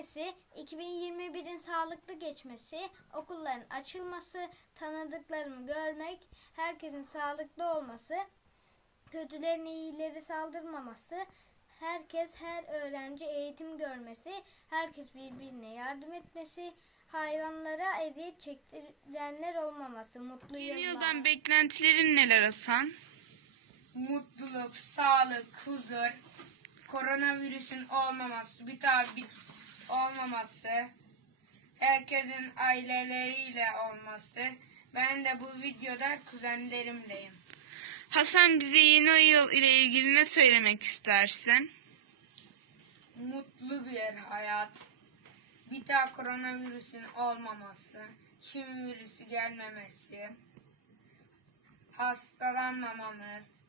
geçmesi, 2021'in sağlıklı geçmesi, okulların açılması, tanıdıklarımı görmek, herkesin sağlıklı olması, kötülerin iyileri saldırmaması, herkes her öğrenci eğitim görmesi, herkes birbirine yardım etmesi, hayvanlara eziyet çektirenler olmaması, mutlu Yeni yıllar. yıldan beklentilerin neler Hasan? mutluluk, sağlık, huzur, koronavirüsün olmaması, bir daha bir olmaması, herkesin aileleriyle olması. Ben de bu videoda kuzenlerimleyim. Hasan bize yeni yıl ile ilgili ne söylemek istersin? Mutlu bir hayat, bir daha koronavirüsün olmaması, Çin virüsü gelmemesi, hastalanmamamız,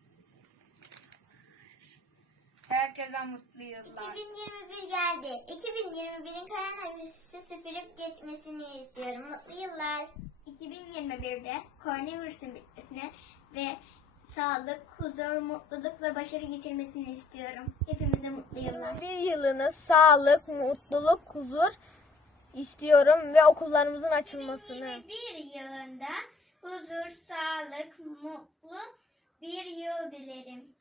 herkese mutlu yıllar. 2021 geldi. 2021'in koronavirüsü süpürüp geçmesini istiyorum. Mutlu yıllar. 2021'de koronavirüsün bitmesine ve sağlık, huzur, mutluluk ve başarı getirmesini istiyorum. Hepimize mutlu yıllar. Bir yılını sağlık, mutluluk, huzur istiyorum ve okullarımızın açılmasını. Bir yılında huzur, sağlık, mutlu bir yıl dilerim.